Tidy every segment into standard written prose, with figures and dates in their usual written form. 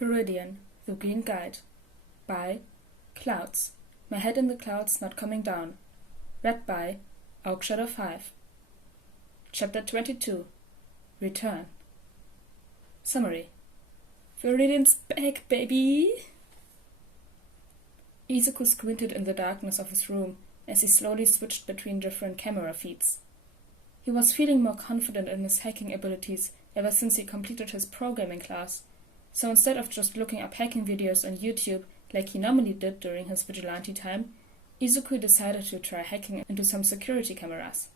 Viridian, The Green Guide. By Clouds. My Head in the Clouds Not Coming Down. Read by Shadow 5. Chapter 22. Return. Summary. Viridian's back, baby! Izuku squinted in the darkness of his room as he slowly switched between different camera feeds. He was feeling more confident in his hacking abilities ever since he completed his programming class, so instead of just looking up hacking videos on YouTube like he normally did during his vigilante time, Izuku decided to try hacking into some security cameras.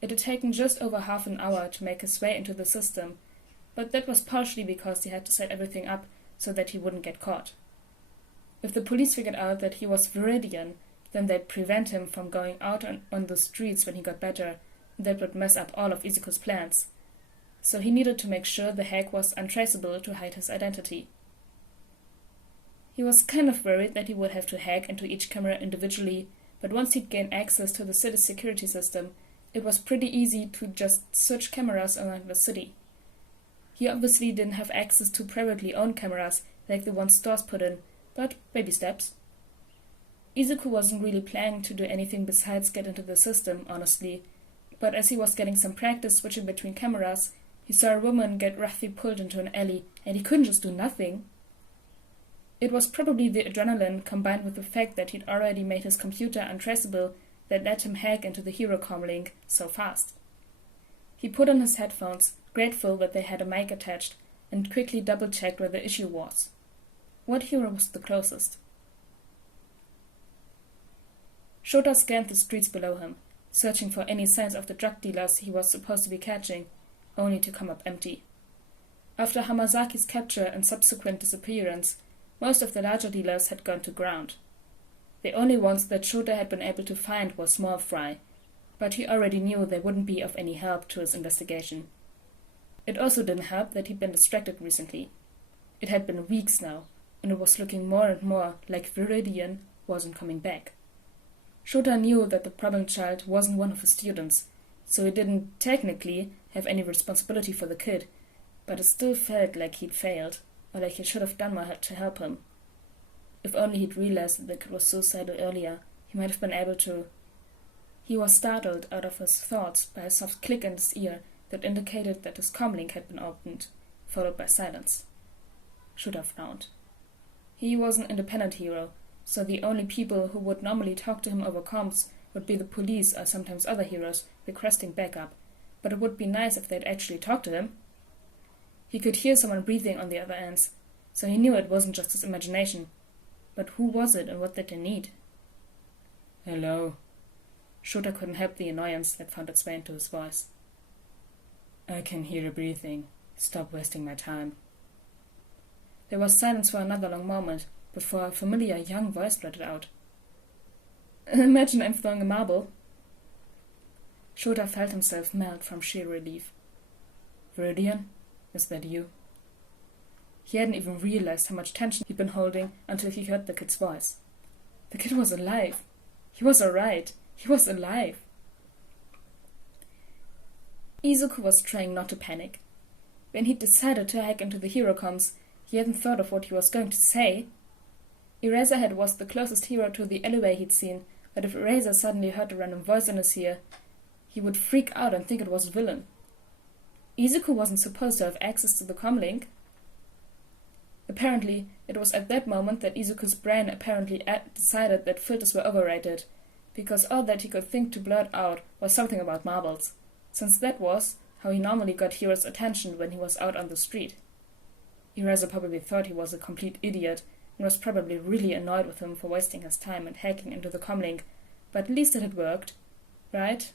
It had taken just over half an hour to make his way into the system, but that was partially because he had to set everything up so that he wouldn't get caught. If the police figured out that he was Viridian, then they'd prevent him from going out on the streets when he got better, and that would mess up all of Izuku's plans. So he needed to make sure the hack was untraceable to hide his identity. He was kind of worried that he would have to hack into each camera individually, but once he'd gained access to the city's security system, it was pretty easy to just switch cameras around the city. He obviously didn't have access to privately owned cameras like the ones stores put in, but baby steps. Izuku wasn't really planning to do anything besides get into the system, honestly, but as he was getting some practice switching between cameras, he saw a woman get roughly pulled into an alley, and he couldn't just do nothing. It was probably the adrenaline combined with the fact that he'd already made his computer untraceable that let him hack into the HeroCom link so fast. He put on his headphones, grateful that they had a mic attached, and quickly double-checked where the issue was. What hero was the closest? Shota scanned the streets below him, searching for any signs of the drug dealers he was supposed to be catching, only to come up empty. After Hamazaki's capture and subsequent disappearance, most of the larger dealers had gone to ground. The only ones that Shota had been able to find were small fry, but he already knew they wouldn't be of any help to his investigation. It also didn't help that he'd been distracted recently. It had been weeks now, and it was looking more and more like Viridian wasn't coming back. Shota knew that the problem child wasn't one of his students, so he didn't technically have any responsibility for the kid, but it still felt like he'd failed, or like he should have done more to help him. If only he'd realized that the kid was suicidal earlier, he might have been able to. He was startled out of his thoughts by a soft click in his ear that indicated that his comlink had been opened, followed by silence. Shota frowned. He was an independent hero, so the only people who would normally talk to him over comms would be the police or sometimes other heroes requesting backup, but it would be nice if they'd actually talk to him. He could hear someone breathing on the other ends, so he knew it wasn't just his imagination. But who was it and what did they need? Hello. Shota couldn't help the annoyance that found its way into his voice. I can hear you breathing. Stop wasting my time. There was silence for another long moment before a familiar young voice blurted out. Imagine I'm throwing a marble. Shota felt himself melt from sheer relief. Viridian, is that you? He hadn't even realized how much tension he'd been holding until he heard the kid's voice. The kid was alive. He was alright. He was alive. Izuku was trying not to panic. When he'd decided to hack into the HeroComs, he hadn't thought of what he was going to say. Eraserhead was the closest hero to the alleyway he'd seen, but if Eraser suddenly heard a random voice in his ear, he would freak out and think it was a villain. Izuku wasn't supposed to have access to the comlink. Apparently, it was at that moment that Izuku's brain decided that filters were overrated, because all that he could think to blurt out was something about marbles, since that was how he normally got heroes' attention when he was out on the street. Eraser probably thought he was a complete idiot, and was probably really annoyed with him for wasting his time and hacking into the comlink, but at least it had worked, right?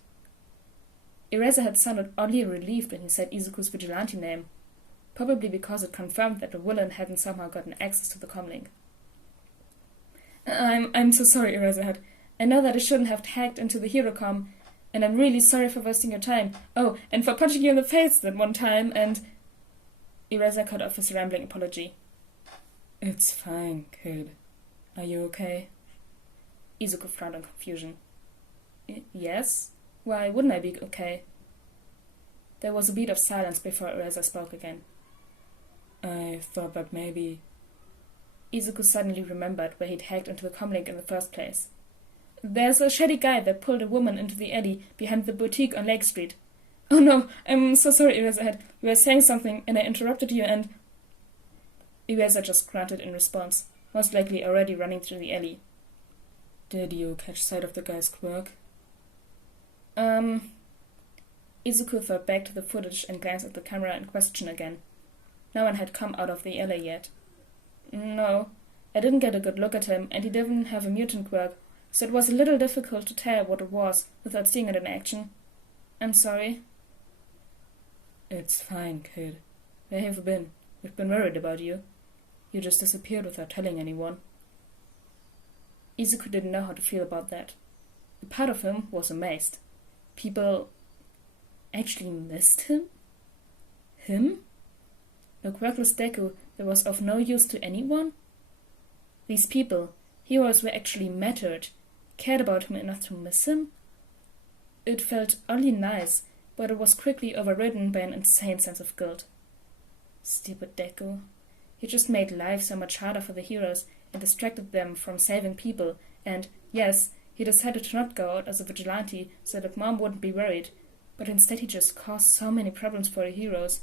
Eraser had sounded oddly relieved when he said Izuku's vigilante name, probably because it confirmed that the villain hadn't somehow gotten access to the comlink. I'm so sorry, Eraserhead. I know that I shouldn't have hacked into the HeroCom, and I'm really sorry for wasting your time. Oh, and for punching you in the face that one time, and... Eraser cut off his rambling apology. It's fine, kid. Are you okay? Izuku frowned in confusion. Yes? Why wouldn't I be okay? There was a beat of silence before Eraser spoke again. I thought that maybe... Izuku suddenly remembered where he'd hacked into the comlink in the first place. There's a shady guy that pulled a woman into the alley behind the boutique on Lake Street. Oh no, I'm so sorry, Eraserhead. You were saying something and I interrupted you and... Eraser just grunted in response, most likely already running through the alley. Did you catch sight of the guy's quirk? Izuku thought back to the footage and glanced at the camera in question again. No one had come out of the alley yet. No, I didn't get a good look at him, and he didn't have a mutant quirk, so it was a little difficult to tell what it was without seeing it in action. I'm sorry. It's fine, kid. Where have you been? We've been worried about you. You just disappeared without telling anyone. Izuku didn't know how to feel about that. A part of him was amazed. People actually missed him? Him? A quirkless Deku that was of no use to anyone? These people, heroes who actually mattered, cared about him enough to miss him? It felt oddly nice, but it was quickly overridden by an insane sense of guilt. Stupid Deku. He just made life so much harder for the heroes and distracted them from saving people, and, yes, he decided to not go out as a vigilante so that Mom wouldn't be worried, but instead he just caused so many problems for the heroes.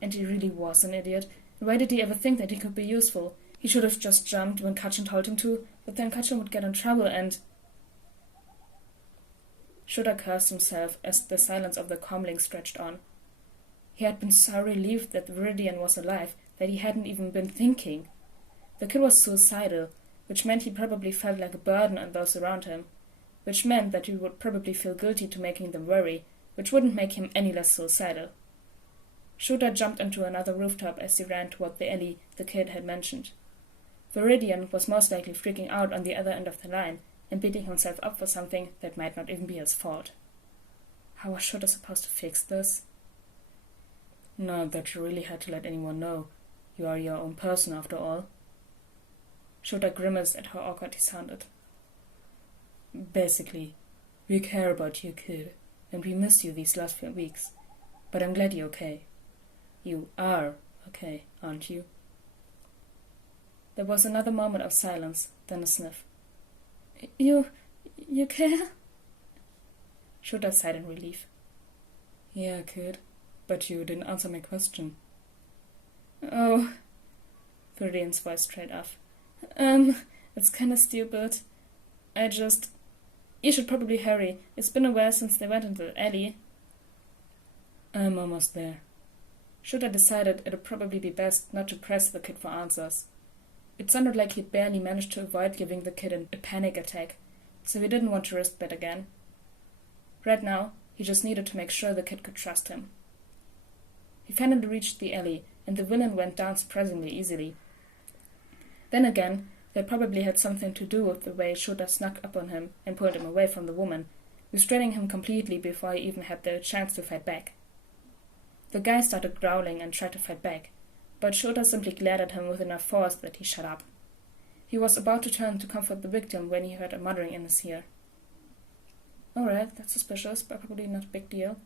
And he really was an idiot. Why did he ever think that he could be useful? He should have just jumped when Kachin told him to, but then Kachin would get in trouble and... Shota cursed himself as the silence of the comlink stretched on. He had been so relieved that Viridian was alive that he hadn't even been thinking. The kid was suicidal, which meant he probably felt like a burden on those around him, which meant that he would probably feel guilty to making them worry, which wouldn't make him any less suicidal. Shota jumped onto another rooftop as he ran toward the alley the kid had mentioned. Viridian was most likely freaking out on the other end of the line and beating himself up for something that might not even be his fault. How was Shota supposed to fix this? Not that you really had to let anyone know. You are your own person, after all. Shota grimaced at how awkward he sounded. Basically, we care about you, kid, and we missed you these last few weeks. But I'm glad you're okay. You are okay, aren't you? There was another moment of silence, then a sniff. You care? Shota sighed in relief. Yeah, kid, but you didn't answer my question. Oh, Viridian's voice trailed off. It's kinda stupid. You should probably hurry. It's been a while since they went into the alley. I'm almost there. Shota decided it'd probably be best not to press the kid for answers. It sounded like he'd barely managed to avoid giving the kid a panic attack, so he didn't want to risk that again. Right now, he just needed to make sure the kid could trust him. He finally reached the alley, and the villain went down surprisingly easily. Then again, that probably had something to do with the way Shota snuck up on him and pulled him away from the woman, restraining him completely before he even had the chance to fight back. The guy started growling and tried to fight back, but Shota simply glared at him with enough force that he shut up. He was about to turn to comfort the victim when he heard a muttering in his ear. Alright, that's suspicious, but probably not a big deal.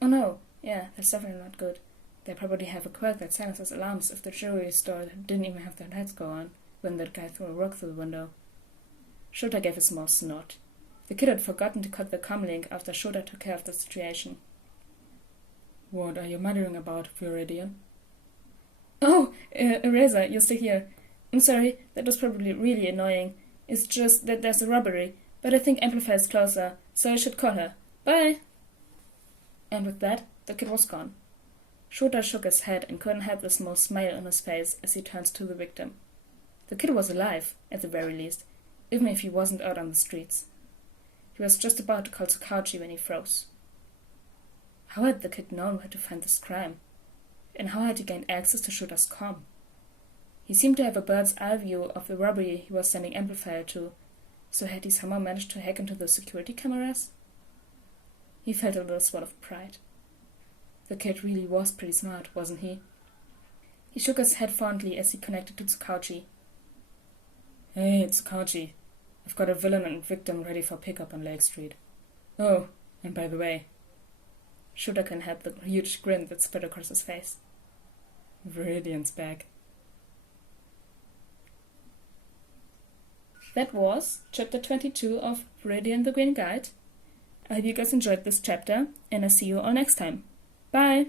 Oh no, yeah, that's definitely not good. They probably have a quirk that silences alarms if the jewelry store didn't even have their lights go on when that guy threw a rock through the window. Shota gave a small snort. The kid had forgotten to cut the comlink after Shota took care of the situation. What are you muttering about, Viridian? Oh, Eraser, you're still here. I'm sorry, that was probably really annoying. It's just that there's a robbery, but I think Amplify is closer, so I should call her. Bye! And with that, the kid was gone. Shota shook his head and couldn't help the small smile on his face as he turned to the victim. The kid was alive, at the very least, even if he wasn't out on the streets. He was just about to call Tsukauchi when he froze. How had the kid known where to find this crime? And how had he gained access to Shota's comm? He seemed to have a bird's eye view of the robbery he was sending Amplifier to, so had he somehow managed to hack into the security cameras? He felt a little swell of pride. The kid really was pretty smart, wasn't he? He shook his head fondly as he connected to Tsukauchi. Hey, it's Tsukauchi. I've got a villain and victim ready for pickup on Lake Street. Oh, and by the way... Shota couldn't help the huge grin that spread across his face. Viridian's back. That was chapter 22 of Viridian the Green Guide. I hope you guys enjoyed this chapter, and I'll see you all next time. Bye!